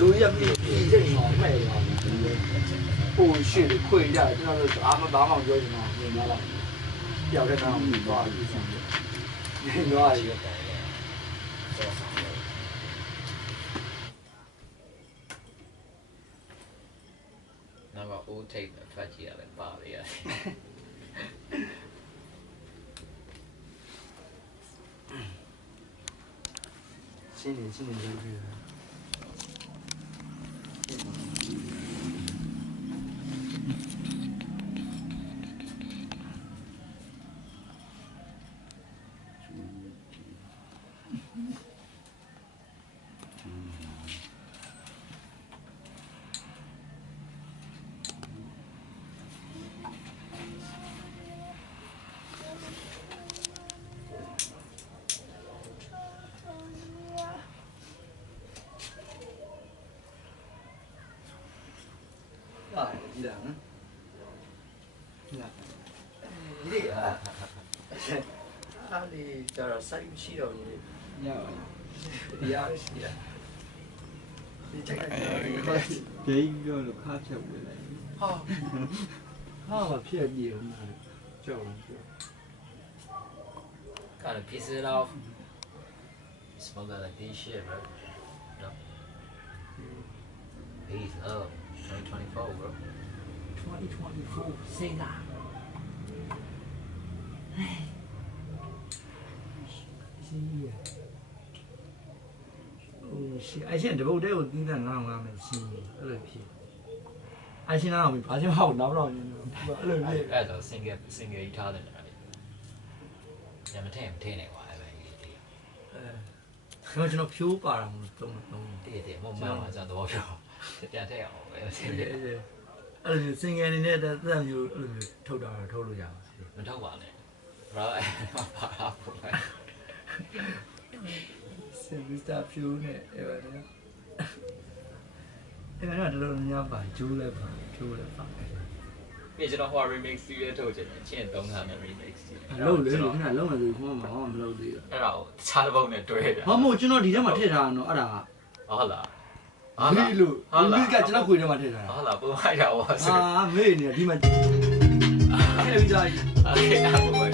လူရပြီစိတ်ငေါ့မဲ့သွားပို့ရှိခွေကြကျွန်တော်တို့အားမဘာမှပြောချင်တော့ပြင်လာတော့ပြောက်တဲ့ကောင်ပြီးသွားပြီဆိုတော့နေသွားပြီနောက်တော့ old tape ထွက်ကြည့်ရတယ်ပါလေရရှင်းနေလို့ပြတယ်ဒီလားနော်ဒီအားလေးကျတော့စိုက်မရှိတော့ဘူးညပါဒီအားရှိတာဒီချိန်ကဂိမ်းပြောလို့ခါဖြတ်ဝင်လိုက်ဟာမဖြတ်ကြည့်အောင်ကြောက်လို့ Gotta piece it off. Smoke that like this shit, bro. No. Peace up. 2024, bro. 2024 say that. See. Oh shit. I think the boat they would do that now. I'm see. I see now. I think how now. I don't sing Italian. Yeah, I'm telling you why. ကျွန်တော်ဖြိုးပါတာမလို့တုံး တည်မမှန်ပါစတော့ပြောပြန်ထည့်အောင်ပဲဆင်းတယ် အဲ့လိုစင်ငယ်နေနဲ့တက်မျိုးအဲ့လိုမျိုးထုတ်တာထုတ်လို့ရပါဘူး မထုတ်ပါနဲ့ bro ပါဖို့ပဲ စင်ဗီစတာဖြိုးနဲ့အဲ့ဒါတော့တော်တော်များပါဂျိုးလည်းပါဖြိုးလည်းပါ ပြီးကျွန်တော်ဟို remix စီးရထုတ်ချင်တယ်ချင်း3ခါနဲ့ remix စီး လုံးလေခဏလုံးမယ်ဆိုခေါင်းမလုပ်သေးဘူး အဲ့ဒါကိုတခြားတစ်ပုံနဲ့တွဲတယ် ဘာမို့ကျွန်တော်ဒီထဲမှာထည့်ထားတာနော်အဲ့ဒါ ဟုတ်လား မေးလို့ဒီကကျွန်တော်ခွေထဲမှာထည့်ထားတာ ဟုတ်လားပုံလိုက်တာဟောဆို မေးနေဒီမှာထည့်ပြီးသား အဲ့ဒါကို